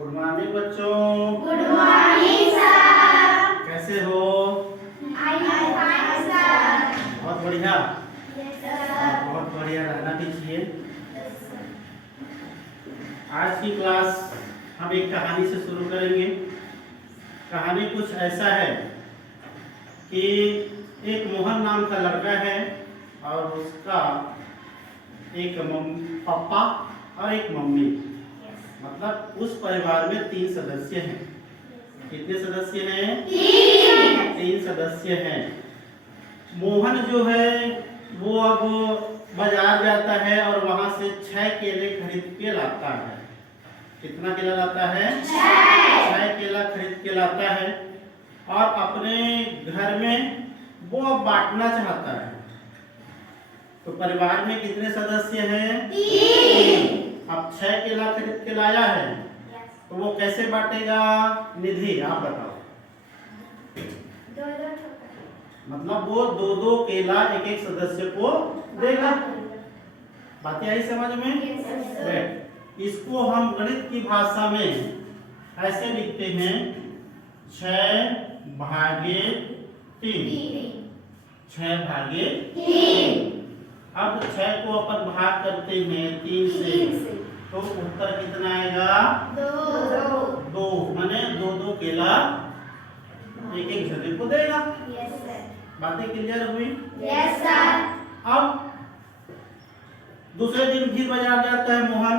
Good morning बच्चों। Good morning sir. कैसे हो? I am fine sir. बहुत बढ़िया। Yes sir. बहुत बढ़िया रहना भी चाहिए। आज की क्लास हम एक कहानी से शुरू करेंगे। कहानी कुछ ऐसा है कि एक मोहन नाम का लड़का है और उसका एक पापा और एक मम्मी, मतलब उस परिवार में 3 सदस्य हैं। कितने सदस्य हैं? 3 सदस्य हैं। मोहन जो है वो अब बाजार जाता है और वहां से 6 केले खरीद के लाता है। कितना केला लाता है? 6 केला खरीद के लाता है और अपने घर में वो बांटना चाहता है। तो परिवार में कितने सदस्य हैं? 3। अब 6 केला खरीद के लाया है तो वो कैसे बांटेगा? निधि आप बताओ। मतलब वो 2-2 केला एक एक सदस्य को देगा। बातें आई समझ में? इसको हम गणित की भाषा में ऐसे लिखते हैं 6 भागे 3। 6 भागे 3। अब 6 को अपन भाग करते हैं 3 से तो उत्तर कितना आएगा? 2। माने 2-2 केला एक एक जने को देगा। बातें क्लियर हुई? Yes sir. अब दूसरे दिन फिर बाजार जाता है मोहन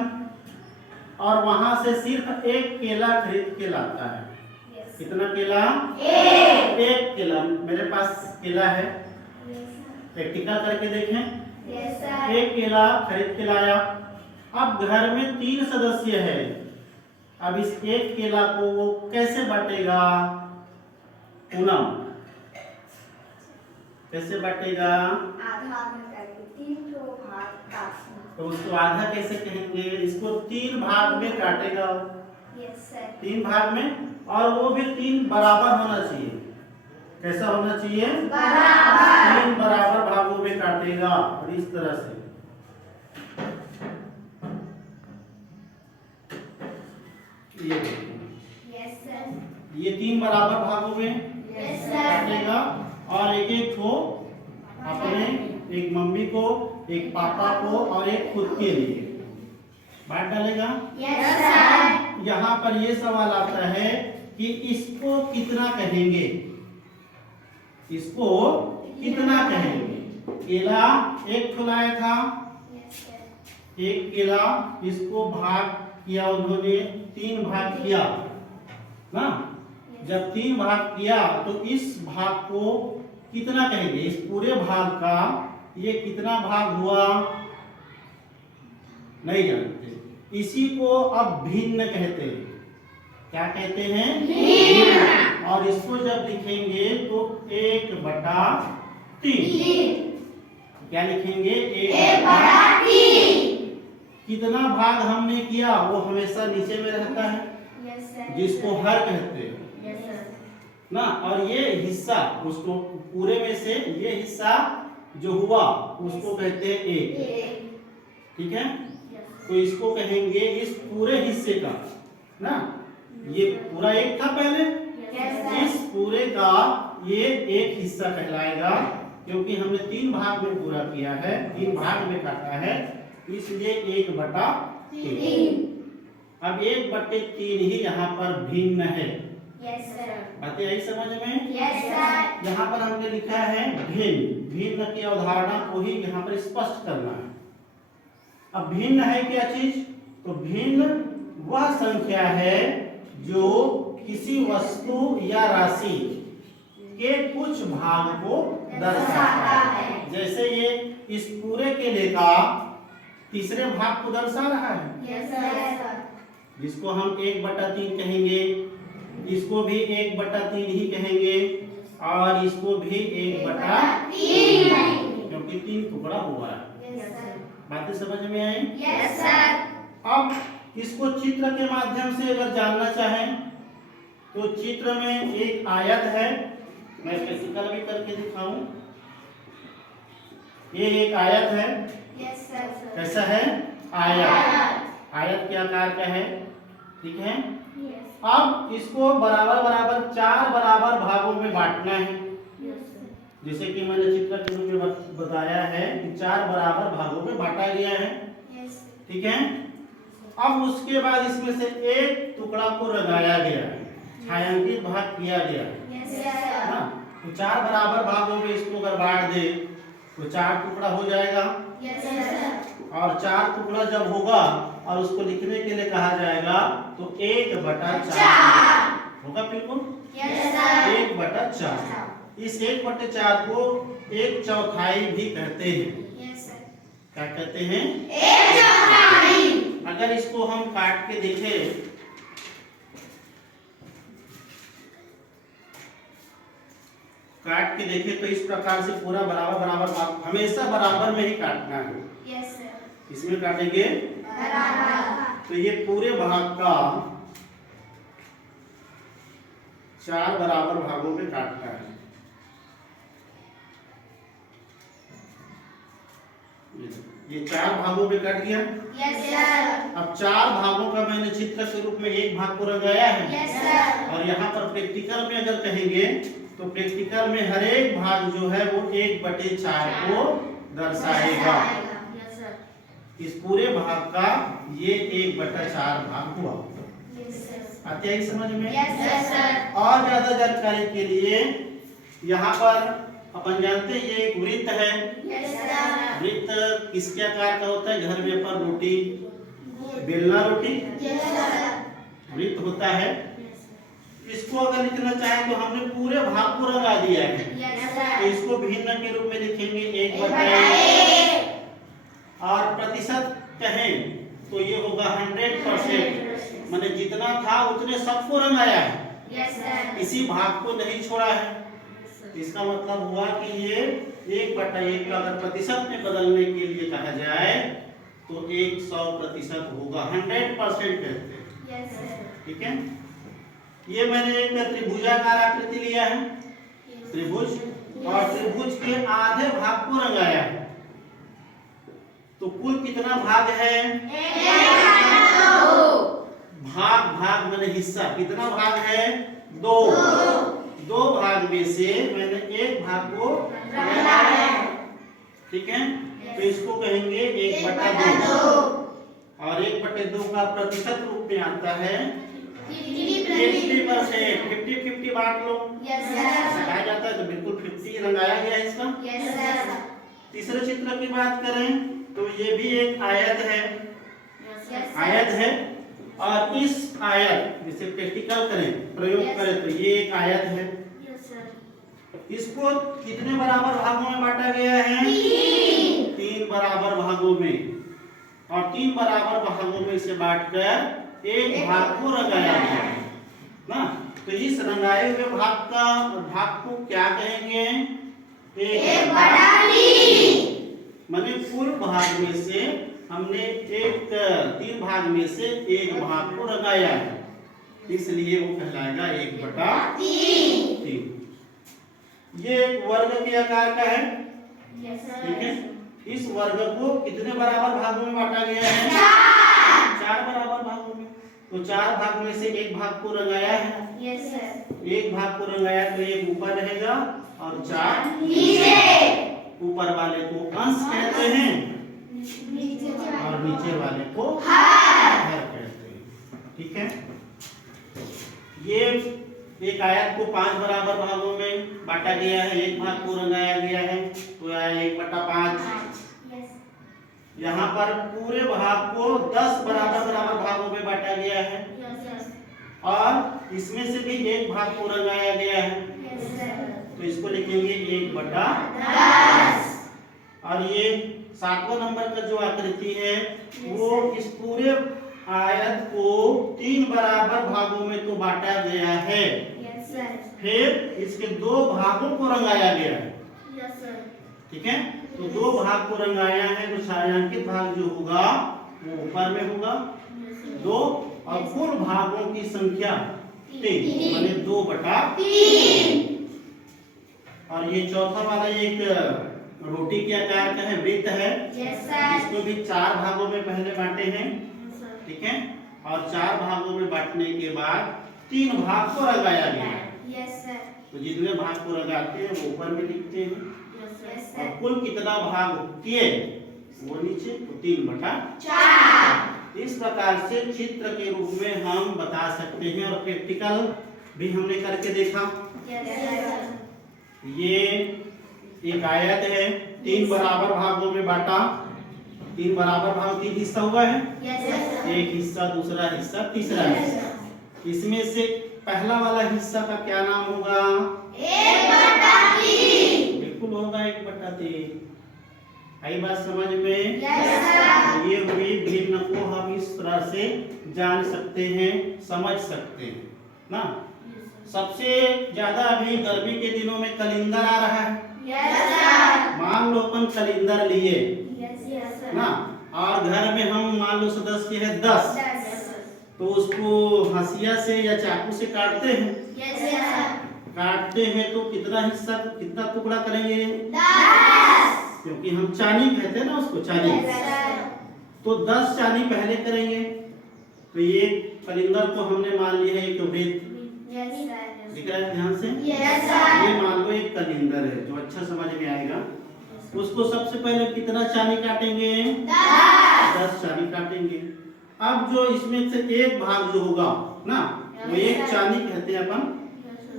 और वहां से सिर्फ 1 केला खरीद के लाता है। कितना केला? 1 केला। मेरे पास केला है, प्रैक्टिकल करके देखें। 1 केला खरीद के लाया। अब घर में 3 सदस्य है। अब इस 1 केला को वो कैसे बांटेगा? पूनम कैसे बांटेगा? तो उसको आधा कैसे कहेंगे? इसको 3 भाग में काटेगा। 3 भाग में, और वो भी 3 बराबर होना चाहिए। कैसा होना चाहिए? बराबर। 3 बराबर भागों में काटेगा और इस तरह से ये 3 बराबर भागों में काटेगा और एक एक को अपने, एक मम्मी को, एक पापा को और एक खुद के लिए बांट डालेगा। यहाँ पर ये सवाल आता है कि इसको कितना कहेंगे? इसको कितना कहेंगे? केला 1 खिलाया था, 1 केला, इसको भाग किया उन्होंने, 3 भाग किया ना। जब 3 भाग किया तो इस भाग को कितना कहेंगे? इस पूरे भाग का ये कितना भाग हुआ? नहीं जानते। इसी को अब भिन्न कहते हैं। क्या कहते हैं? भिन्न। और इसको जब लिखेंगे तो 1/3। क्या लिखेंगे? 1/3। कितना भाग हमने किया वो हमेशा नीचे में रहता है, जिसको हर कहते हैं ना। और ये हिस्सा, उसको पूरे में से ये हिस्सा जो हुआ उसको कहते हैं 1। ठीक है? तो इसको कहेंगे इस पूरे हिस्से का ना, ये पूरा 1 था पहले, इस पूरे का ये 1 हिस्सा कहलाएगा, क्योंकि हमने 3 भाग में पूरा किया है, 3 भाग में काटा है, इसलिए 1/3। अब 1/3 ही यहाँ पर भिन्न है। बातें आई समझ में? यहाँ पर हमने लिखा है भिन्न। भिन्न की अवधारणा को ही यहाँ पर स्पष्ट करना है। अब भिन्न है क्या चीज? तो भिन्न वह संख्या है जो किसी वस्तु या राशि के कुछ भाग को दर्शाता है। जैसे ये इस पूरे केले का तीसरे भाग को दर्शा रहा है, जिसको हम 1/3 कहेंगे, इसको भी 1/3 ही कहेंगे और इसको भी 1/3, क्योंकि 3 टुकड़ा हुआ है। बातें समझ में आई? Yes sir. अब इसको चित्र के माध्यम से अगर जानना चाहें तो चित्र में एक आयत है, मैं प्रैक्टिकल भी करके दिखाऊं। ये एक आयत है। Yes sir. कैसा है? आयत। आयत के आकार का है। ठीक है। अब इसको बराबर बराबर 4 बराबर भागों में बांटना है, जैसे कि मैंने चित्र के रूप में बताया है कि 4 बराबर भागों में बांटा गया है, ठीक है। अब उसके बाद इसमें से एक टुकड़ा को रंगाया गया, छायांकित भाग किया गया, हाँ। तो 4 बराबर भागों में इसको अगर बांट दे तो 4 टुकड़ा हो जाएगा, और 4 टुकड़ा जब होगा और उसको लिखने के लिए कहा जाएगा तो 1/4 होगा, बिल्कुल 1/4। इस 1/4 को 1/4 भी कहते हैं। क्या कहते हैं? 1/4। अगर इसको हम काट के देखें तो इस प्रकार से पूरा बराबर बराबर भाग हमेशा बराबर में ही काटना है। इसमें काटेंगे तो ये पूरे भाग का 4 बराबर भागों में काटना है। ये 4 भागों में कट गया। अब 4 भागों का मैंने चित्र के रूप में एक भाग को रंगाया है, और यहाँ पर प्रैक्टिकल में अगर कहेंगे तो प्रैक्टिकल में हर एक भाग जो है वो 1/4 को दर्शाएगा। इस पूरे भाग का ये 1/4 भाग हुआ। आते हैं समझ में? और ज्यादा जानकारी के लिए यहाँ पर अपन जानते हैं ये एक वृत्त है। वृत्त किसके आकार का होता है? घर में अपन रोटी बेलना रोटी वृत्त होता है। इसको अगर लिखना चाहें तो हमने पूरे भाग को रंगा दिया है, तो इसको भिन्न के रूप में लिखेंगे 1/1। और प्रतिशत कहें तो ये होगा 100%, माने जितना था उतने सबको रंगाया है, किसी भाग को नहीं छोड़ा है। इसका मतलब हुआ कि ये 1/1 का अगर प्रतिशत में बदलने के लिए कहा जाए तो 100% होगा, 100% कहते हैं, ठीक है। ये मैंने एक त्रिभुजाकार आकृति लिया है, त्रिभुज, और त्रिभुज के आधे भाग को रंगाया है। तो कुल कितना भाग है? भाग माने हिस्सा, कितना भाग है? 2 भाग में से मैंने एक भाग को रंगाया, ठीक है। तो इसको कहेंगे 1/2, और 1/2 का प्रतिशत रूप में आता है 50%। 50-50 बांट लो, कहा जाता है, तो बिल्कुल 50 रंगाया गया इसका। तीसरे चित्र की बात करें तो ये भी एक आयत है, और इस आयत जिसे प्रैक्टिकल करें, प्रयोग करें, तो ये एक आयत है। इसको कितने बराबर भागों में बांटा गया है? 3 बराबर भागों में, और 3 बराबर भागों में से बांटकर एक भाग को रंगाया गया है ना। तो इस रंगाए हुए भाग को क्या कहेंगे? 1/3। माने कुल भाग में से हमने 3 भाग में से एक भाग को रंगाया है, इसलिए वो कहलाएगा 1/3। ये एक वर्ग के आकार का है, ठीक है। इस वर्ग को कितने बराबर भागों में बांटा गया है? 4 बराबर भागों में। तो 4 भाग में से एक भाग को रंगाया है, एक भाग को रंगाया तो एक ऊपर रहेगा और 4 नीचे। ऊपर वाले को अंश कहते हैं और नीचे वाले को हर कहते हैं, ठीक है। ये एक आयत को 5 बराबर भागों में बांटा गया है, एक भाग को रंगाया गया है, तो यह 1/5। यहाँ पर पूरे भाग को 10 बराबर भागों में बांटा गया है, और इसमें से भी एक भाग को रंगाया गया है, तो इसको लिखेंगे 1/10। और ये 7वां नंबर का जो आकृति है वो इस पूरे आयत को 3 बराबर भागों में तो बांटा गया है, फिर इसके 2 भागों को रंगाया गया है, ठीक है। तो 2 भाग को रंगाया है, तो छायांकित भाग जो होगा वो ऊपर में होगा 2, और कुल भागों की संख्या 3, माने 2/3। और ये चौथा वाला एक रोटी के आकार का है, वृत्त है, इसको भी 4 भागों में पहले बांटे हैं, ठीक है। और 4 भागों में बांटने के बाद 3 भाग को लगाया गया। Yes, sir. तो जितने भाग को लगाते हैं वो ऊपर में लिखते हैं Yes, और sir. कुल कितना भाग किए वो नीचे, तो 3/4। 4. इस प्रकार से चित्र के रूप में हम बता सकते हैं और प्रैक्टिकल भी हमने करके देखा। Yes, sir. ये एक आयत है, 3 बराबर भागों में बांटा, 3 बराबर भाग 3 हिस्सा हुआ है। Yes, sir. एक हिस्सा, दूसरा हिस्सा, तीसरा हिस्सा। इसमें से पहला वाला हिस्सा का क्या नाम होगा? 1/3. बिल्कुल होगा 1/3। आई बात समझ में? Yes, sir. ये हुई भिन्न को हम इस तरह से जान सकते हैं, समझ सकते हैं ना। सबसे ज्यादा अभी गर्मी के दिनों में कलिंदर आ रहा है। Yes, sir. मान लो अपन कलिंदर लिए Yes, sir. ना, और घर में हम मान लो सदस्य है 10, तो उसको हंसिया से या चाकू से काटते हैं। Yes, sir. काटते हैं तो कितना हिस्सा, कितना टुकड़ा करेंगे? 10. क्योंकि हम चानी कहते हैं ना उसको, चानी। Yes, sir. तो 10 चानी पहले करेंगे। तो ये कलिंदर को हमने मान लिया है एक वृत्त, Yes, sir. दिख रहा है ध्यान से? Yes, sir. ये मान लो एक कलिंदर है जो अच्छा समझ में आएगा। उसको सबसे पहले कितना चानी काटेंगे? 10 चानी काटेंगे। अब जो इसमें से एक भाग जो होगा ना, वो एक चानी कहते हैं अपन,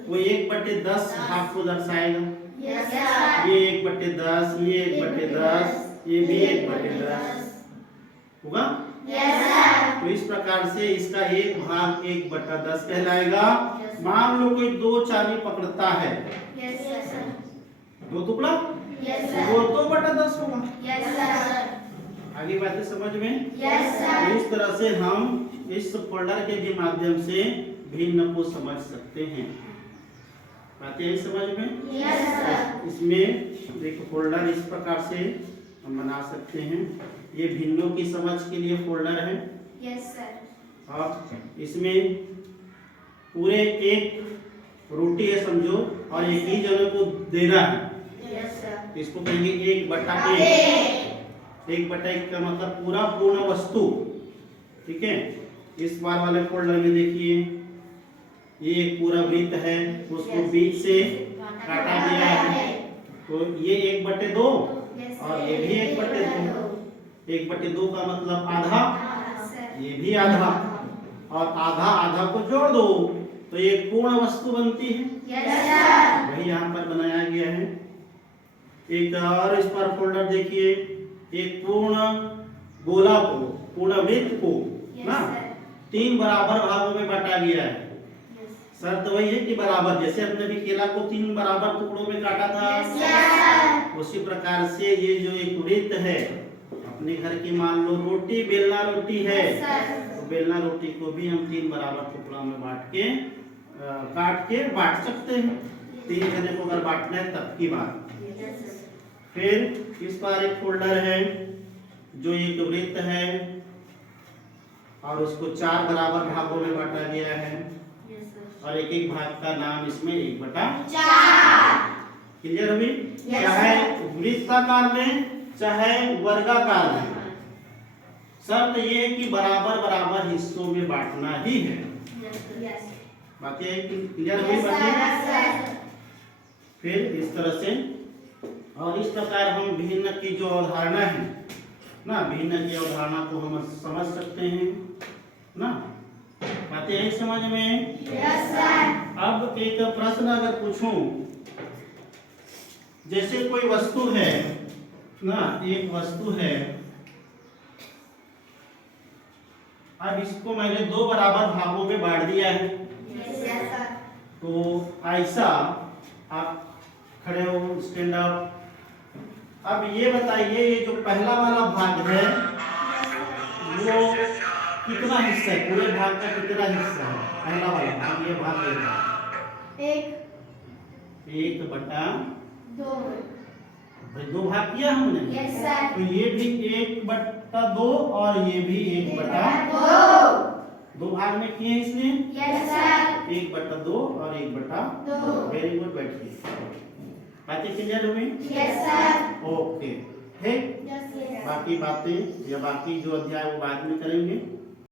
वो 1/10 भाग को दर्शाएगा। Yes, sir. ये 1/10, ये 1/10, ये भी 1/10 होगा। Yes, sir. तो इस प्रकार से इसका एक भाग 1/10 कहलाएगा। मान लो कोई 2 चानी पकड़ता है, Yes, sir. 2 टुकड़ा, Yes, वो sir. 2/10 होगा। Yes, sir. आगे बातें समझ में? Yes, sir. तो इस तरह से हम इस फोल्डर के भी माध्यम से भिन्न को समझ सकते हैं। बातें आई समझ में? Yes, sir. इसमें देखो फोल्डर इस प्रकार से हम बना सकते हैं। ये भिन्नों की समझ के लिए फोल्डर है। Yes, sir. और इसमें पूरे एक रोटी है समझो, और एक ही जने को देना है। Yes, sir. तो इसको कहेंगे 1/1। 1/1 का मतलब पूरा पूर्ण वस्तु। ठीक है, इस बार वाले फोल्डर में देखिए ये एक पूरा वृत्त है, उसको बीच से काटा गया है। तो ये 1/2 और ये भी 1/2। 1/2 का मतलब आधा, ये भी आधा, और आधा आधा को जोड़ दो तो ये पूर्ण वस्तु बनती है। Yes, sir. वही यहाँ पर बनाया गया है। एक और इस पर फोल्डर देखिए, एक पूर्ण गोला को, पूर्ण वृत्त को ना 3 बराबर भागों में बांटा गया है। शर्त वही है कि बराबर, जैसे हमने भी केला को 3 बराबर टुकड़ों में काटा था। Yes, sir. उसी प्रकार से ये जो एक वृत्त है, अपने घर की मान लो रोटी, बेलना रोटी है, Yes, sir. तो बेलना रोटी को भी हम 3 बराबर टुकड़ों में बांट के काट के बांट सकते हैं। 3 जने को अगर बांटना है तब की बात। Yes, sir. फिर इस पर एक फोल्डर है जो एक वृत्त है और उसको 4 बराबर भागों में बांटा गया है, Yes, sir. और एक एक भाग का नाम इसमें 1/4। 4. क्लियर हुई? Yes, चाहे sir. वृत्ताकार में चाहे वर्गाकार में, शर्त ये है कि बराबर बराबर हिस्सों में बांटना ही है। Yes. बातें क्लियर हुई? Yes, बातें sir. फिर इस तरह से, और इस प्रकार हम भिन्न की जो अवधारणा है ना, भिन्न की अवधारणा को हम समझ सकते हैं ना। बातें आई समझ में? Yes, sir. अब एक प्रश्न अगर पूछूं, जैसे कोई वस्तु है ना, एक वस्तु है, अब इसको मैंने 2 बराबर भागों में बांट दिया है। Yes, sir. तो ऐसा आप खड़े हो, स्टैंड अप। अब ये बताइए, ये जो पहला वाला भाग है वो कितना हिस्सा है? पूरे भाग का कितना हिस्सा है पहला वाला भाग? ये भाग ले रहा है 1/2। 2 भाग किया हमने। Yes, sir. तो ये भी 1/2 और ये भी 1/2 2. भाग में किए इसने। Yes, sir. 1/2 और 1/2। वेरी गुड, बैठिए। बातें क्लियर हुई? Yes, sir. ओके, ठीक। Yes, sir. बाकी बातें या बाकी जो अध्याय वो बाद में करेंगे।